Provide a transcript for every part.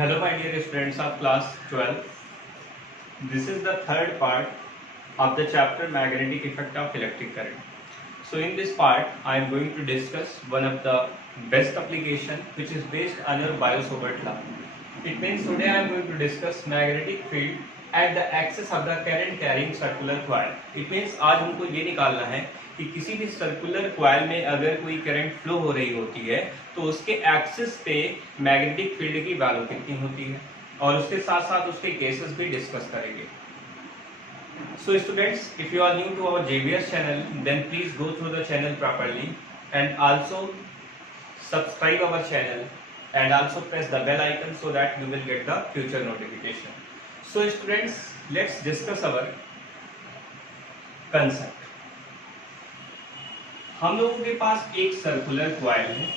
Hello my dear students of class 12. This is the third part of the chapter magnetic effect of electric current. So in this part I am going to discuss one of the best application which is based on your Biot-Savart law. It means today I am going to discuss magnetic field at the axis of the current carrying circular coil. It means आज हमको ये निकालना है कि किसी भी circular coil में अगर कोई करंट फ्लो हो रही होती है तो उसके एक्सिस पे मैग्नेटिक फील्ड की वैल्यू कितनी होती है और उसके साथ साथ उसके केसेस भी डिस्कस करेंगे. So students, if you are new to our JBS channel, then please go through the channel properly and also subscribe our channel and also press the bell icon so that you will get the future notification. So students, let's discuss our concept. हम लोगों के पास एक circular coil है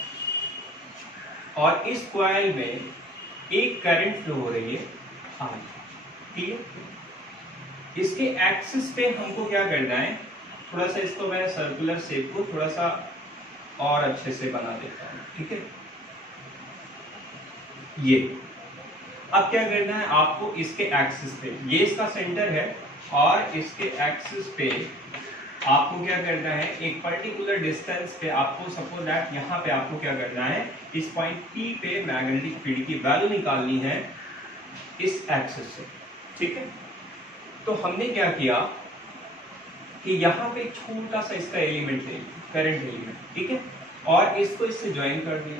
और इस coil में एक current flow हो रही है आई. ठीक है, इसके एक्सिस पे हमको क्या करना है, थोड़ा सा इसको मैं सर्कुलर शेप को थोड़ा सा और अच्छे से बना देता हूं. ठीक है, ये अब क्या करना है आपको, इसके एक्सिस पे ये इसका सेंटर है और इसके एक्सिस पे आपको क्या करना है, एक पर्टिकुलर डिस्टेंस पे आपको सपोज दैट यहाँ पे आपको क्या करना है, इस पॉइंट P पे मैग्नेटिक फील्ड की वैल्यू निकालनी है इस एक्सिस से. ठीक है, तो हमने क्या किया कि यहाँ पे एक छोटा सा इसका एलिमेंट ले लिया, करंट एलिमेंट. ठीक है, और इसको इससे ज्वाइन कर दिया.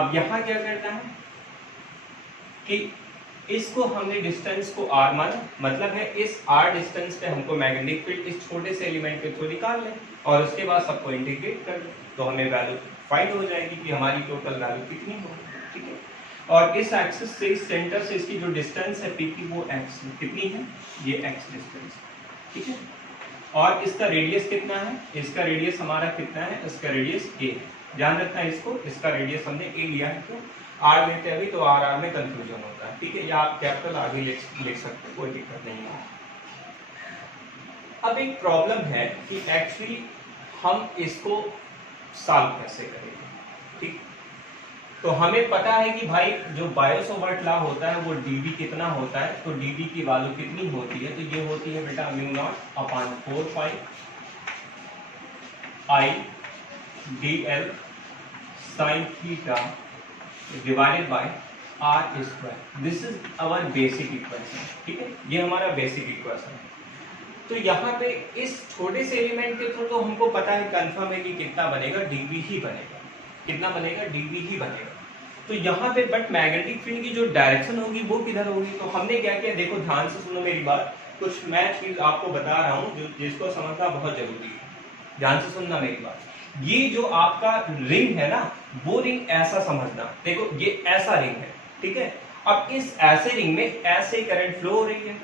अब यहाँ क्या करना है कि इसको हमने डिस्टेंस को r माना, मतलब है इस r डिस्टेंस पे हमको मैग्नेटिक फील्ड इस छोटे से एलिमेंट के थ्रू निकाल लें और उसके बाद सबको इंटीग्रेट कर लें तो हमें वैल्यू फाइंड हो जाएगी कि हमारी टोटल वैल्यू कितनी होगी. ठीक है, और इस एक्सिस से इस सेंटर से इसकी जो डिस्टेंस है p की वो x कितनी है, ये x डिस्टेंस. ठीक है, और इसका रेडियस कितना है, इसका रेडियस हमारा कितना है, इसका रेडियस a है. ध्यान रखना है इसको, इसका रेडियस हमने a लिया है तो r लेते हैं अभी तो r में कंफ्यूजन होता है. ठीक है, या आप कैपिटल r भी लिख सकते हैं, कोई दिक्कत नहीं है. अब एक प्रॉब्लम है कि एक्चुअली हम इसको सॉल्व कैसे करेंगे. ठीक, तो हमें पता है कि भाई जो बायो-सावर्ट लॉ होता है वो dB कितना होता है, तो dB की वैल्यू कितनी होती है, तो ये होती है बेटा mu naught upon 4 pi I dl sin theta divided by r square. This is our basic equation. ठीक है, ये हमारा बेसिक इक्वेशन है. तो यहाँ पे इस छोटे से एलिमेंट के थ्रू तो हमको पता है, कंफर्म है कि कितना बनेगा, dB ही बनेगा. कितना बनेगा, dB ही बनेगा. तो यहाँ पे बट मैग्नेटिक फील्ड की जो डायरेक्शन होगी वो किधर होगी, तो हमने क्या किया, देखो ध्यान से सुनो मेरी बात, कुछ मैं चीज आपको बता रहा हूँ जिसको समझना बहुत जरूरी है. ध्यान से सुनना मेरी बात. ये जो आपका रिंग है ना, वो रिंग ऐसा समझना, देखो ये ऐसा रिंग है. ठीक है, अब इस ऐसे रिंग में ऐसे करंट फ्लो हो रही है,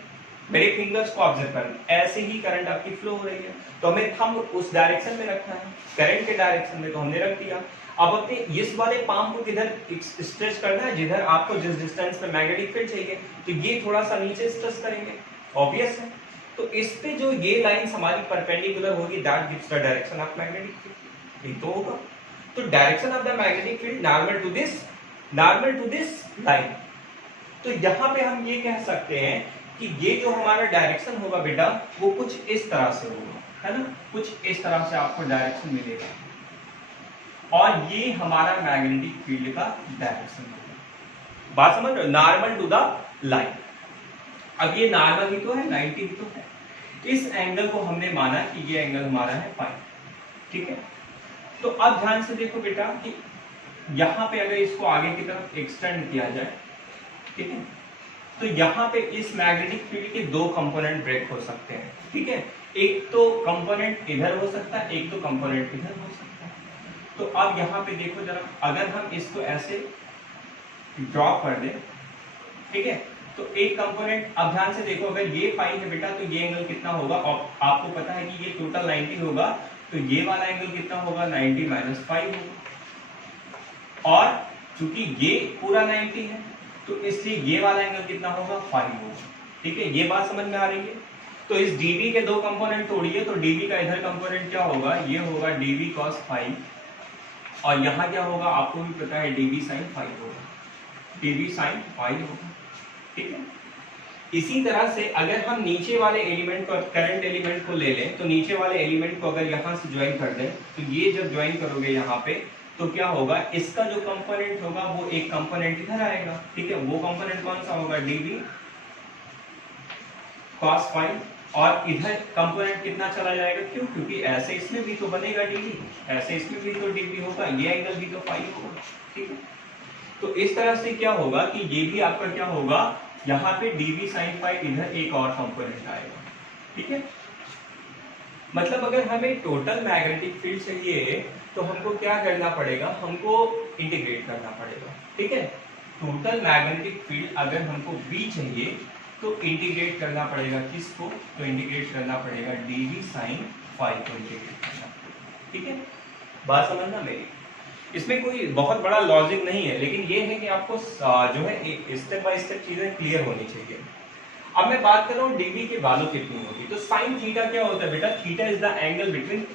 मेरे फिंगर्स को ऑब्जर्व करना, ऐसे ही करंट आपकी फ्लो हो रही है, तो हमें थंब उस डायरेक्शन में रखना है, करंट के डायरेक्शन में, तो हमने रख दिया. अब अपने इस वाले पाम को किधर स्ट्रेच करना है, जिधर आपको जिस डिस्टेंस पे मैग्नेटिक फील्ड चाहिए, तो ये थोड़ा सा नीचे स्ट्रेच करेंगे, ऑब्वियस है. तो इस पे जो ये लाइंस हमारी परपेंडिकुलर होगी, that gives the direction of magnetic field. ये तो होगा, तो direction of the magnetic field normal to this line. तो यहाँ पे हम ये कह सकते हैं कि ये जो हमारा डायरेक्शन होगा बेटा वो कुछ इस तरह से होगा, है ना, कुछ इस तरह से आपको डायरेक्शन मिलेगा और ये हमारा मैग्नेटिक फील्ड का डायरेक्शन होगा. बात समझ रहे हो, नॉर्मल टू द लाइन. अब ये नॉर्मल ही तो है, 90 ही तो है. इस एंगल को हमने माना कि ये एंगल हमारा है फाइ. ठीक है, तो अब ध्यान से देखो बेटा कि यहाँ पे अगर इसको आगे की तरफ एक्सटेंड किया जाए, ठीक है, तो यहाँ पे इस मैग्नेटिक फील्ड के दो कंपोनेंट ब्रेक हो सकते हैं. ठीक है, एक तो कंपोनेंट इधर हो सकता है, एक तो कंपोनेंट इधर हो सकता है. तो अब यहाँ पे देखो जरा, अगर हम इसको ऐसे ड्रॉ कर दें, ठीक है, तो एक कंपोनेंट, अब ध्यान से देखो, अगर ये फाइ है बेटा तो ये एंगल कितना होगा, और आपको पता है कि ये टोटल 90 होगा, तो ये वाला एंगल कितना होगा, 90 माइनस 5 होगा. और चूंकि ये पूरा 90 है तो इसलिए ये वाला एंगल कितना होगा, 5 होगा. ठीक है, ये बात समझ में आ रही है. तो इस dB के दो कंपोनेंट तोड़िए, तो dB का इधर कंपोनेंट क्या होगा, ये होगा dB cos phi और यहाँ क्या होगा आपको भी पता है, dv sin phi होगा, dv sin phi होगा, ठीक है। इसी तरह से अगर हम नीचे वाले एलिमेंट को, करंट एलिमेंट को ले लें, तो नीचे वाले एलिमेंट को अगर यहाँ से ज्वाइन कर दें, तो ये जब ज्वाइन करोगे यहाँ पे, तो क्या होगा, इसका जो कंपोनेंट होगा वो एक कंपोनेंट इधर आएगा, ठीक है। वो कंपोनेंट कौन सा होगा, dv cos phi, और इधर कंपोनेंट कितना चला जाएगा, क्यों, क्योंकि ऐसे इसमें भी तो बनेगा dv, ऐसे इसमें भी तो dv होगा, ये एंगल भी तो phi होगा, ठीक है। तो इस तरह से क्या होगा कि ये भी आपका क्या होगा, यहाँ पे dv sin phi, इधर एक और कंपोनेंट आएगा, ठीक है। मतलब अगर हमें टोटल मैग्नेटिक फील्ड चाहिए तो हमको क्या करना पड़ेगा, हमको इंटीग्रेट करना पड़ेगा, ठीक है। टोटल मैग्नेटिक फील्ड अगर हमको B चाहिए तो इंटीग्रेट करना पड़ेगा किसको, तो इंटीग्रेट करना पड़ेगा dv sin phi को इंटीग्रेट करना, ठीक है। बात समझना मेरी, इसमें कोई बहुत बड़ा लॉजिक नहीं है, लेकिन ये है कि आपको जो है स्टेप बाय स्टेप चीजें क्लियर होनी चाहिए। अब मैं बात कर रहा हूँ dv की वैल्यू कितनी होगी, तो sin थीटा क्या होता है बेटा, theta is the angle between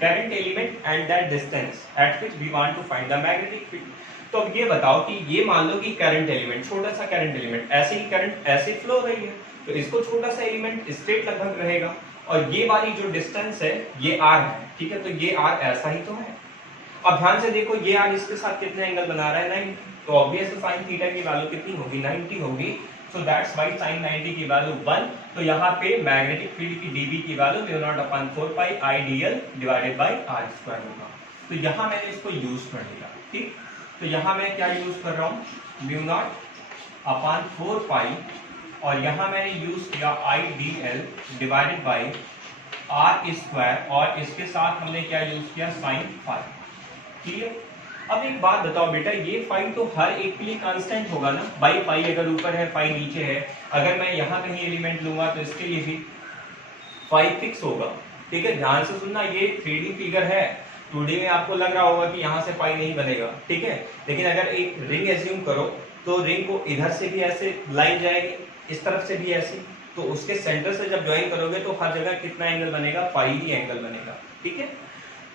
current element and that distance at which we want to find the magnetic field. तो अब ये बताओ कि ये मान लो कि करंट एलिमेंट, छोटा सा करंट एलिमेंट, ऐसे ही करंट ऐसे फ्लो हो रही है, तो इसको छोटा सा एलिमेंट स्ट्रेट लगभग रहेगा, और ये वाली जो डिस्टेंस है ये r है, ठीक है। तो ये r ऐसा ही तो है। अब ध्यान से देखो, ये r इसके साथ कितना एंगल बना रहा है, 90, तो ऑब्वियस sin थीटा की वैल्यू कितनी होगी, 90 होगी। सो दैट्स व्हाई sin 90 की वैल्यू 1। तो यहाँ पे मैग्नेटिक फील्ड की dv की value μ0/4 pi I dl divided by r square होगा। तो यहाँ मैंने इसको यूज कर लिया, ठीक। तो यहाँ मैं क्या यूज कर रहा हूँ, μ0/4 pi, और यहाँ मैंने यूज किया I dl divided by r square, और इसके साथ हमने क्या यूज किया, sin phi, क्लियर। अब एक बात बताओ बेटा, ये फाई तो हर एक के लिए कांस्टेंट होगा ना, बाई फाई अगर ऊपर है फाई नीचे है, अगर मैं यहाँ कहीं एलिमेंट लूंगा तो इसके लिए भी फाई फिक्स होगा, ठीक है। ध्यान से सुनना, ये 3D फिगर है, 2D में आपको लग रहा होगा कि यहाँ से फाई नहीं बनेगा, ठीक है। लेकिन अगर एक रिंग एज्यूम करो, तो रिंग को इधर से भी ऐसे लाइन जाएगी, इस तरफ से भी ऐसे, तो उसके सेंटर से जब ज्वाइन करोगे तो हर जगह कितना एंगल बनेगा, फाई ही एंगल बनेगा, ठीक है।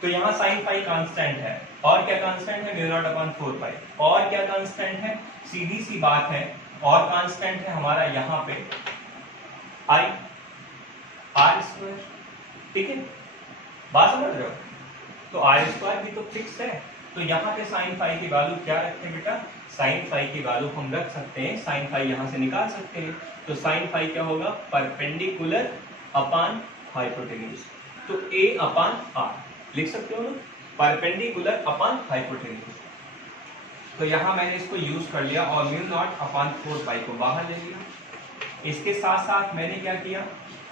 तो यहाँ sin phi कांस्टेंट है, और क्या कांस्टेंट है, μ0/4 pi, और क्या कांस्टेंट है, सीधी सी बात है, और कांस्टेंट है हमारा यहाँ पे I r स्क्वायर, ठीक है। बात समझ रहे हो, तो r स्क्वायर भी तो फिक्स है। तो यहाँ पे sin phi की वैल्यू क्या रखते हैं बेटा, sin phi की वैल्यू हम रख सकते हैं, sin phi यहाँ से निकाल सकते हैं। तो sin phi क्या होगा, परपेंडिकुलर अपॉन हाइपोटेन्यूज, तो a/r लिख सकते हो ना, परपेंडिकुलर अपॉन हाइपोटेन्यूज। तो यहाँ मैंने इसको यूज कर लिया और μ0/4 pi को बाहर ले लिया। इसके साथ साथ मैंने क्या किया,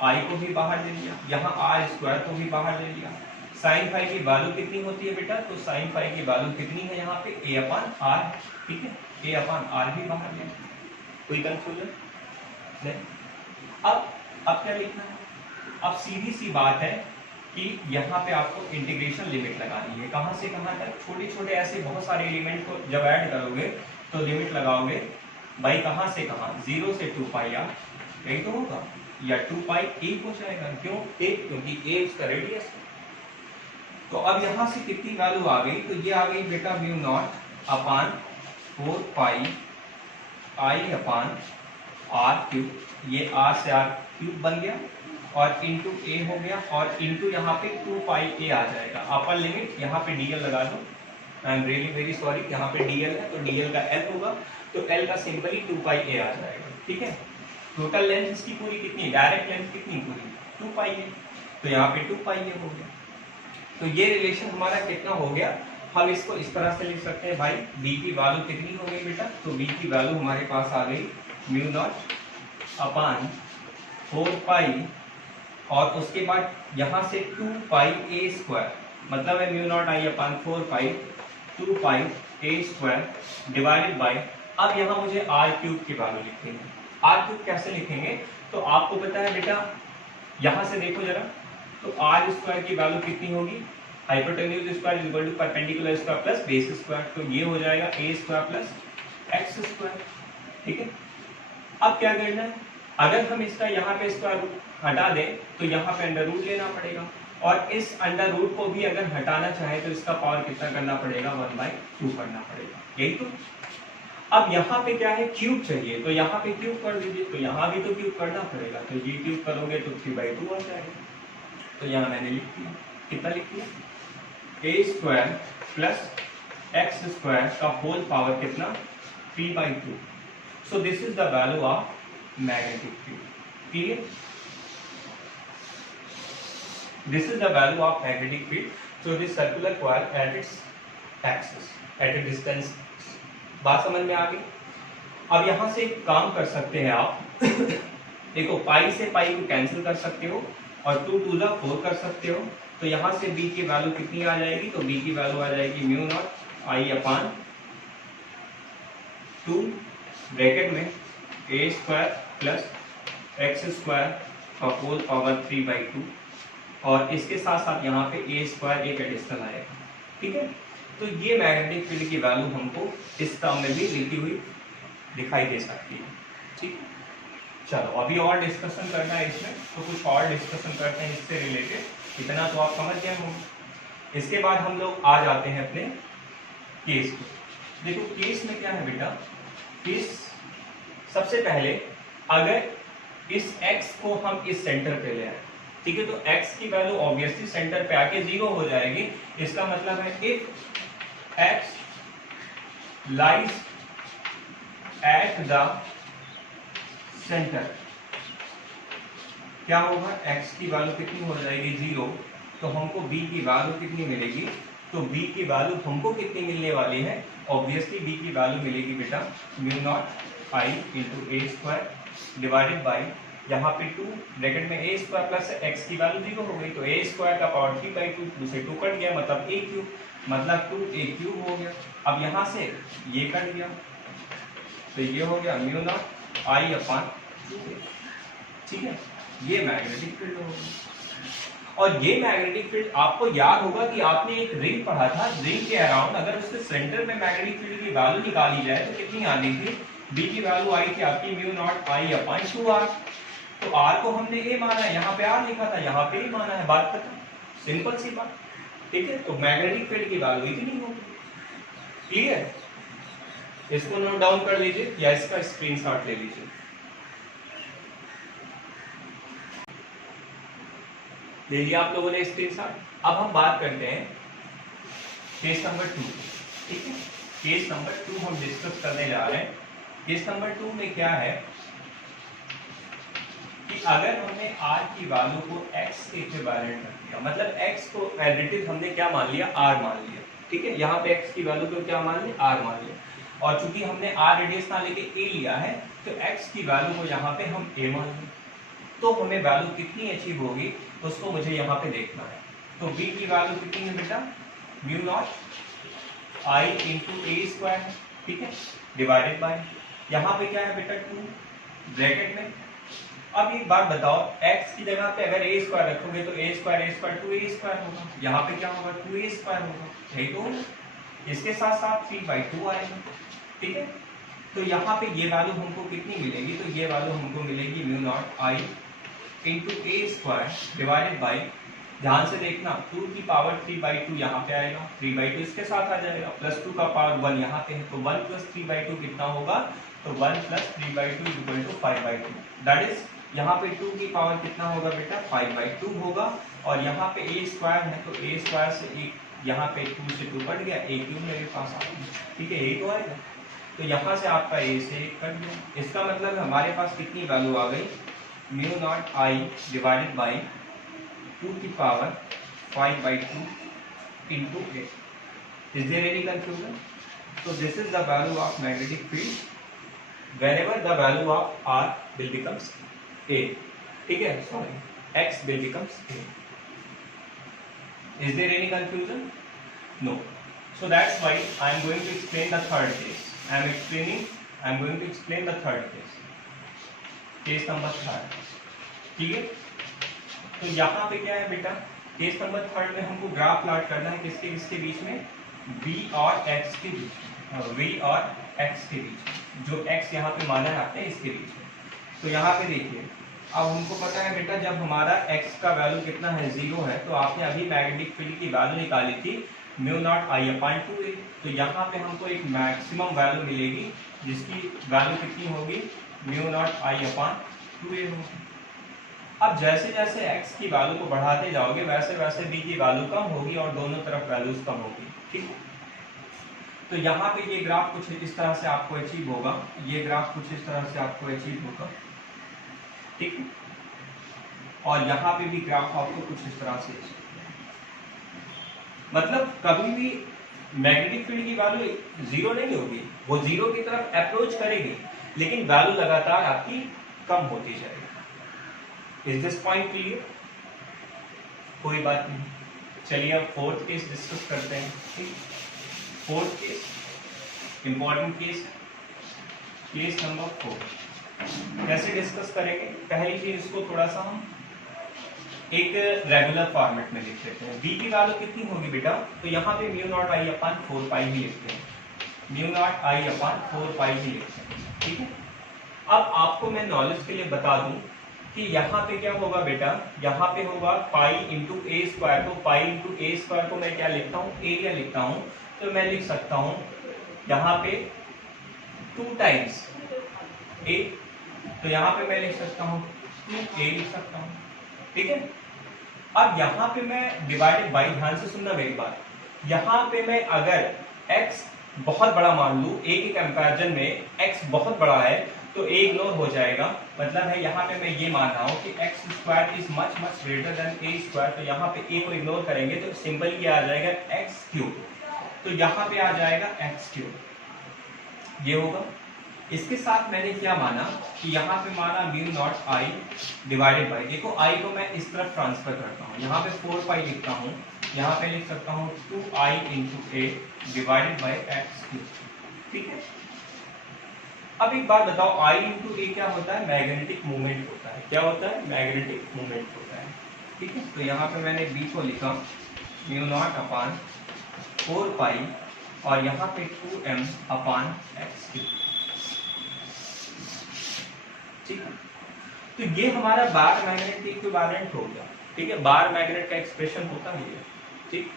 I को भी बाहर ले लिया, यहाँ r स्क्वायर को भी बाहर ले लिया। sin phi की वैल्यू कितनी होती है बेटा, तो sin phi की वैल्यू कितनी है यहाँ पे, a/r, ठीक है, a/r भी बाहर ले। कोई कंफ्यूजन नहीं। अब क्या लिखना है, अब सीधी सी बात है कि यहाँ पे आपको इंटीग्रेशन लिमिट लगानी है, कहाँ से कहाँ तक, छोटे छोटे ऐसे बहुत सारे एलिमेंट को जब ऐड करोगे तो लिमिट लगाओगे भाई, कहाँ से कहाँ, 0 से 2 पाई, यही तो होगा, या 2 पाई a हो जाएगा, क्यों a, क्योंकि a इसका रेडियस है। तो अब यहाँ से कितनी वैल्यू आ गई, तो ये आ गई बेटा μ0/4 पाई I/r³, ये r से r³ बन गया, और इंटू a हो गया, और इंटू यहाँ पे 2 पाई a आ जाएगा, अपर लिमिट, यहाँ पे dl लगा दो, I am really very sorry, यहाँ पे dl है तो dl का l होगा, तो l का सिंपली 2 पाई a आ जाएगा, ठीक है। टोटल लेंथ इसकी पूरी कितनी, डायरेक्ट लेंथ कितनी पूरी, 2 पाई a, तो यहाँ पे 2 पाई a हो गया। तो ये रिलेशन हमारा कितना हो गया, हम इसको इस तरह से लिख सकते हैं भाई, b की वैल्यू कितनी हो गई बेटा, तो b की वैल्यू हमारे पास आ गई μ0/4 पाई, और उसके बाद यहाँ से 2 पाई a स्क्वायर, मतलब है μ0I/4 pi 2 pi a square divided by, अब यहाँ मुझे r³ की वैल्यू लिखनी है। r³ कैसे लिखेंगे, तो आपको पता है बेटा, यहाँ से देखो जरा, तो r स्क्वायर की वैल्यू कितनी होगी, hypotenuse square is equal to perpendicular square plus base square, तो ये हो जाएगा a square plus x square, ठीक है। अब क्या करना है, अगर हम इसका यहाँ पे स्क्वायर रूट हटा दें तो यहाँ पे अंडर रूट लेना पड़ेगा, और इस अंडर रूट को भी अगर हटाना चाहे तो इसका पावर कितना करना पड़ेगा, 1/2 करना पड़ेगा, यही तो। अब यहाँ पे क्या है, क्यूब चाहिए, तो यहाँ पे क्यूब कर दीजिए, तो यहाँ भी तो क्यूब करना पड़ेगा, तो ये क्यूब करोगे तो 3/2 आ जाएगा। तो यहाँ मैंने लिख दिया, कितना लिख दिया, a² प्लस x² का होल पावर कितना, 3/2। सो this is the value of magnetic field, clear. This is the value of magnetic field through this circular coil at its axis, at a distance। बात समझ में आ गई। अब यहाँ से एक काम कर सकते हैं आप देखो, पाई से पाई को कैंसिल कर सकते हो और 2 2 जा 4 कर सकते हो। तो यहाँ से b की वैल्यू कितनी आ जाएगी, तो b की वैल्यू आ जाएगी μ0 I/2 ब्रैकेट में a² प्लस x² का होल पावर 3/2 और इसके साथ साथ यहाँ पे a² एक एडिशनल आएगा, ठीक है। तो ये मैग्नेटिक फील्ड की वैल्यू हमको इस टर्म में भी लिखी हुई दिखाई दे सकती है, ठीक है। चलो अभी और डिस्कशन करना है इसमें, तो कुछ और डिस्कशन करते हैं इससे रिलेटेड, इतना तो आप समझ गए होंगे। इसके बाद हम लोग आ जाते हैं अपने केस को। देखो केस में क्या है बेटा, केस सबसे पहले अगर इस x को हम इस सेंटर पे ले आए, ठीक है, तो x की वैल्यू ऑब्वियसली सेंटर पे आके 0 हो जाएगी। इसका मतलब है if x lies at the centre, क्या होगा, x की वैल्यू कितनी हो जाएगी 0, तो हमको b की वैल्यू कितनी मिलेगी, तो b की वैल्यू हमको कितनी मिलने वाली है, ऑब्वियसली b की वैल्यू मिलेगी बेटा μ0 I × a² डिवाइडेड बाई यहाँ पे 2 ब्रैकेट में a² प्लस x की वैल्यू 0 हो गई, तो a² का पावर 3/2, 2 से 2 कट गया, मतलब a³, मतलब 2a³ हो गया। अब यहाँ से ये कट गया, तो ये हो गया μ0 I/2, ठीक है। ये मैग्नेटिक फील्ड हो गई। और ये मैग्नेटिक फील्ड आपको याद होगा कि आपने एक रिंग पढ़ा था, रिंग के अराउंड अगर उसके सेंटर में मैग्नेटिक फील्ड की वैल्यू निकाली जाए तो कितनी आती थी, b की वैल्यू आई थी आपकी μ0 I/2r। तो r को हमने a माना है, यहाँ पे r लिखा था, यहाँ पे a माना है, बात खत्म, सिंपल सी बात, ठीक है। तो मैग्नेटिक फील्ड की वैल्यू इतनी होगी, क्लियर। इसको नोट डाउन कर लीजिए या इसका स्क्रीनशॉट ले लीजिए। ले लिया आप लोगों ने स्क्रीनशॉट। अब हम बात करते हैं केस नंबर 2, ठीक है। केस नंबर 2 हम डिस्कस करने जा रहे हैं। केस नंबर 2 में क्या है कि अगर हमने r की वैल्यू को x के इक्विवेलेंट रख दिया, मतलब x को एडिटिव हमने क्या मान लिया, r मान लिया, ठीक है। यहाँ पे x की वैल्यू को क्या मान लिया, r मान लिया, और चूंकि हमने r रेडियस ना लेके a लिया है, तो x की वैल्यू को यहाँ पे हम a मान लें, तो हमें वैल्यू कितनी अचीव होगी उसको मुझे यहाँ पे देखना है। तो b की वैल्यू कितनी है बेटा, μ0 I × a², ठीक है, डिवाइडेड बाय यहाँ पे क्या है बेटा 2 ब्रैकेट में। अब एक बात बताओ, x की जगह पे अगर a² रखोगे तो a² 2a² होगा, यहाँ पे क्या होगा 2a² होगा, यही तो। इसके साथ साथ 3/2 आएगा, ठीक है। तो यहाँ पे ये वैल्यू हमको कितनी मिलेगी, तो ये वैल्यू हमको मिलेगी μ0 I × a² डिवाइडेड बाई, ध्यान से देखना, 2 की पावर 3/2 यहाँ पे आएगा, 3/2 इसके साथ आ जाएगा, प्लस 2 का पावर 1 यहाँ पे है, तो 1 + 3/2 कितना होगा, तो 1 + 3/2 = 5/2। दैट इज यहाँ पे 2 की पावर कितना होगा बेटा, 5/2 होगा, और यहाँ पे a² है, तो a² से एक यहाँ पे 2 से 2 कट गया, a³ मेरे पास आ गया, ठीक है, यही तो आएगा। तो यहाँ से आपका a से 1 कट गया, इसका मतलब हमारे पास कितनी वैल्यू आ गई, μ0 I डिवाइडेड बाई 2 की power 5/2 into a। Is there any confusion? So this is the value of magnetic field whenever the value of r will becomes a, ठीक है, sorry, x will becomes a। Is there any confusion? No. So that's why I am going to explain the third case. I am going to explain the third case. Case number 3, ठीक है। तो यहाँ पे क्या है बेटा, case number 3 में हमको ग्राफ प्लॉट करना है, किसके किसके बीच में, v और x के बीच में, v और x के बीच में, जो x यहाँ पे माना है आपने इसके बीच में। तो यहाँ पे देखिए अब हमको पता है बेटा जब हमारा x का वैल्यू कितना है 0 है, तो आपने अभी मैग्नेटिक फील्ड की वैल्यू निकाली थी mu not I upon 2a। तो यहाँ पे हमको एक मैक्सिमम वैल्यू मिलेगी जिसकी वैल्यू कितनी होगी, mu not I upon 2a होगी। अब जैसे जैसे x की वैल्यू को बढ़ाते जाओगे वैसे वैसे b की वैल्यू कम होगी और दोनों तरफ वैल्यूज कम होगी, ठीक है। तो यहाँ पे ये ग्राफ कुछ इस तरह से आपको अचीव होगा, ये ग्राफ कुछ इस तरह से आपको अचीव होगा, ठीक है। और यहाँ पे भी ग्राफ आपको कुछ इस तरह से, मतलब कभी भी मैग्नेटिक फील्ड की वैल्यू 0 नहीं होगी, वो 0 की तरफ अप्रोच करेगी लेकिन वैल्यू लगातार आपकी कम होती जाएगी। Is this point clear? कोई बात नहीं। चलिए अब फोर्थ केस डिस्कस करते हैं, ठीक। Fourth case important case, case number 4। कैसे डिस्कस करेंगे? पहली चीज इसको थोड़ा सा हम एक रेगुलर फॉर्मेट में लिख लेते हैं। b की वैल्यू कितनी होगी बेटा, तो यहाँ पे म्यू नॉट आई अपान 4 पाई ही लिखते हैं, म्यू नॉट आई अपान 4 पाई ही लिखते हैं, ठीक है। अब आपको मैं नॉलेज के लिए बता दूं कि यहाँ पे क्या होगा बेटा, यहाँ पे होगा पाई इंटू ए स्क्वायर। तो पाई इंटू ए स्क्वायर को मैं क्या लिखता हूँ, एरिया लिखता हूँ। तो मैं लिख सकता हूँ यहाँ पे 2 टाइम्स ए, तो यहाँ पे मैं लिख सकता हूँ 2a लिख सकता हूँ, ठीक है। अब यहाँ पे मैं डिवाइडेड बाई, ध्यान से सुनना मेरी बात, यहाँ पे मैं अगर x बहुत बड़ा मान लूँ, a के कंपैरिजन में x बहुत बड़ा है तो a इग्नोर हो जाएगा। मतलब है यहाँ पे मैं ये मान रहा हूँ कि x square is much much greater than a square, तो यहाँ पे a को इग्नोर करेंगे तो सिंपल ये आ जाएगा x क्यूब, तो यहाँ पे आ जाएगा x क्यूब, ये होगा। इसके साथ मैंने क्या माना कि यहाँ पे माना mu not I divided by, देखो आई को मैं इस तरफ ट्रांसफर करता हूँ, यहाँ पे 4 पाई लिखता हूँ, यहाँ पे लिख सकता हूँ 2i into A divided by x cube, ठीक है। अब एक बात बताओ, आई इंटू ए क्या होता है, मैग्नेटिक मूवमेंट होता है। क्या होता है, मैग्नेटिक मूवमेंट होता है, ठीक है। तो यहाँ पे मैंने बी को लिखा म्यू नॉट अपान 4 पाई और यहाँ पे 2m अपान एक्स क्यूब, ठीक है। तो ये हमारा बार मैग्नेट के इक्विवेलेंट हो गया, ठीक है। बार मैग्नेट का एक्सप्रेशन होता ही है, ठीक।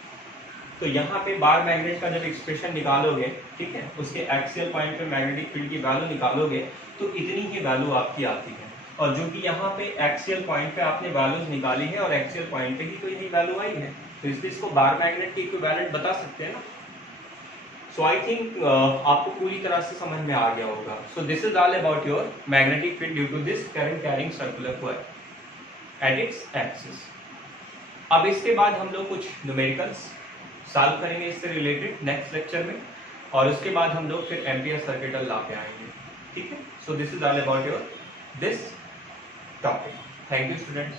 तो यहाँ पे बार मैग्नेट का जब एक्सप्रेशन निकालोगे, ठीक है, उसके एक्सियल पॉइंट पे मैग्नेटिक फील्ड की वैल्यू निकालोगे तो इतनी ही वैल्यू आपकी आती है। और जो कि यहाँ पे एक्सियल पॉइंट पे आपने वैल्यूज निकाली है और एक्सियल पॉइंट पे ही तो यही वैल्यू आई है, तो इसलिए इसको बार मैग्नेट के इक्विवेलेंट बता सकते हैं ना। सो आई थिंक आपको पूरी तरह से समझ में आ गया होगा। So this is all about your magnetic field due to this current carrying circular coil at its axis. अब इसके बाद हम लोग कुछ न्यूमेरिकल्स सॉल्व करेंगे इससे रिलेटेड नेक्स्ट लेक्चर में, और उसके बाद हम लोग फिर एम्पियर सर्किट लॉ पे आएंगे, ठीक है। सो this is all about your this topic. Thank you students.